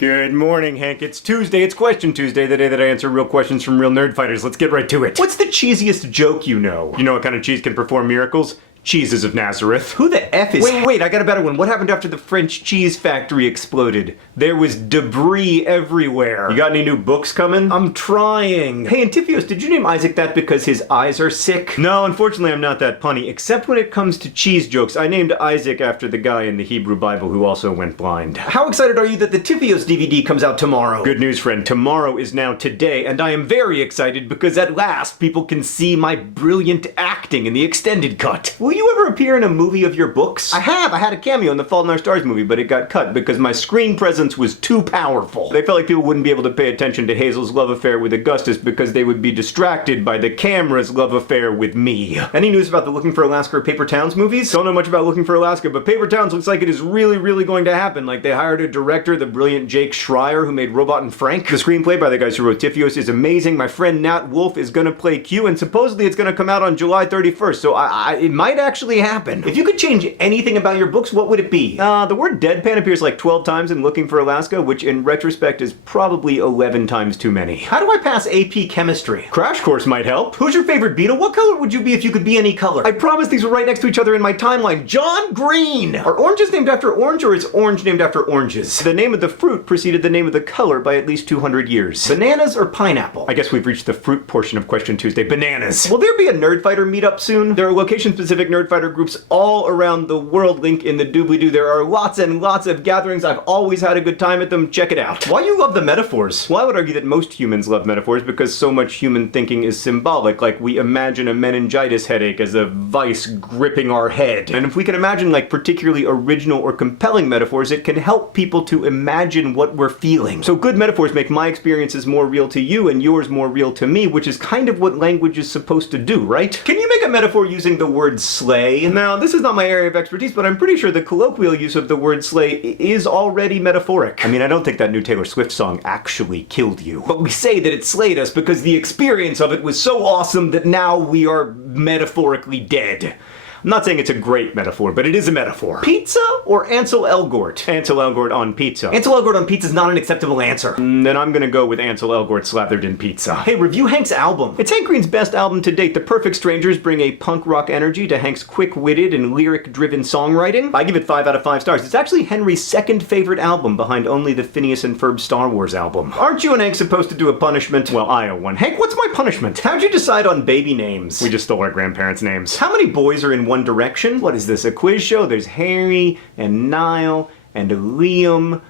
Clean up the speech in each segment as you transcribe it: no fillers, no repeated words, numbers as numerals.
Good morning, Hank. It's Tuesday. It's Question Tuesday, the day that I answer real questions from real nerdfighters. Let's get right to it. What's the cheesiest joke you know? You know what kind of cheese can perform miracles? Cheeses of Nazareth. Who the F is— Wait, I got a better one. What happened after the French cheese factory exploded? There was debris everywhere. You got any new books coming? I'm trying. Hey, Antifios, did you name Isaac that because his eyes are sick? No, unfortunately I'm not that punny, except when it comes to cheese jokes. I named Isaac after the guy in the Hebrew Bible who also went blind. How excited are you that the Tifios DVD comes out tomorrow? Good news, friend. Tomorrow is now today, and I am very excited because at last people can see my brilliant acting in the extended cut. Will you ever appear in a movie of your books? I have. I had a cameo in the Fault in Our Stars movie, but it got cut because my screen presence was too powerful. They felt like people wouldn't be able to pay attention to Hazel's love affair with Augustus because they would be distracted by the camera's love affair with me. Any news about the Looking for Alaska or Paper Towns movies? Don't know much about Looking for Alaska, but Paper Towns looks like it is really going to happen. Like they hired a director, the brilliant Jake Schreier, who made Robot and Frank. The screenplay by the guys who wrote Tifios is amazing. My friend Nat Wolf is gonna play Q, and supposedly it's gonna come out on July 31st, so it might actually happen. If you could change anything about your books, what would it be? The word deadpan appears like 12 times in Looking for Alaska, which in retrospect is probably 11 times too many. How do I pass AP Chemistry? Crash Course might help. Who's your favorite beetle? What color would you be if you could be any color? I promise these were right next to each other in my timeline. John Green! Are oranges named after orange, or is orange named after oranges? The name of the fruit preceded the name of the color by at least 200 years. Bananas or pineapple? I guess we've reached the fruit portion of Question Tuesday. Bananas. Will there be a nerdfighter meetup soon? There are location-specific nerdfighter groups all around the world. Link in the doobly-doo. There are lots and lots of gatherings. I've always had a good time at them. Check it out. Why you love the metaphors? Well, I would argue that most humans love metaphors because so much human thinking is symbolic. Like we imagine a meningitis headache as a vice gripping our head. And if we can imagine like particularly original or compelling metaphors, it can help people to imagine what we're feeling. So good metaphors make my experiences more real to you and yours more real to me, which is kind of what language is supposed to do, right? Can you make a metaphor using the word slay? Now, this is not my area of expertise, but I'm pretty sure the colloquial use of the word slay is already metaphoric. I mean, I don't think that new Taylor Swift song actually killed you. But we say that it slayed us because the experience of it was so awesome that now we are metaphorically dead. I'm not saying it's a great metaphor, but it is a metaphor. Pizza or Ansel Elgort? Ansel Elgort on pizza. Ansel Elgort on pizza is not an acceptable answer. Then I'm gonna go with Ansel Elgort slathered in pizza. Hey, review Hank's album. It's Hank Green's best album to date. The Perfect Strangers bring a punk rock energy to Hank's quick-witted and lyric-driven songwriting. I give it 5 out of 5 stars. It's actually Henry's second favorite album behind only the Phineas and Ferb Star Wars album. Aren't you and Hank supposed to do a punishment? Well, I owe one. Hank, what's my punishment? How'd you decide on baby names? We just stole our grandparents' names. How many boys are in One Direction? What is this, a quiz show? There's Harry and Niall and Liam.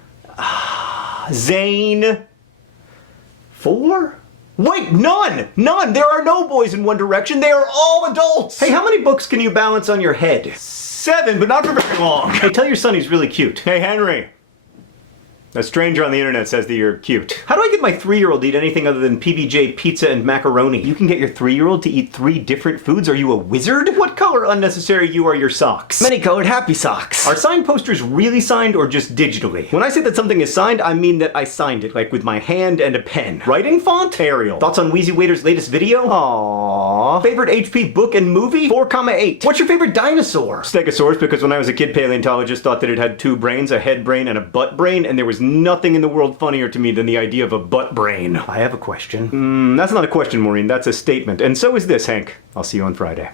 Zayn. 4? Wait, none! None! There are no boys in One Direction. They are all adults! Hey, how many books can you balance on your head? 7, but not for very long. Hey, tell your son he's really cute. Hey, Henry. A stranger on the internet says that you're cute. How do I get my 3-year-old to eat anything other than PBJ, pizza, and macaroni? You can get your 3-year-old to eat 3 different foods? Are you a wizard? What color unnecessary you are your socks? Many-colored happy socks. Are signed posters really signed or just digitally? When I say that something is signed, I mean that I signed it, like with my hand and a pen. Writing font? Arial. Thoughts on Wheezy Waiter's latest video? Aww. Favorite HP book and movie? 4,8. What's your favorite dinosaur? Stegosaurus, because when I was a kid, paleontologists thought that it had 2 brains, a head brain and a butt brain, and there was nothing in the world funnier to me than the idea of a butt brain. I have a question. That's not a question, Maureen. That's a statement. And so is this, Hank. I'll see you on Friday.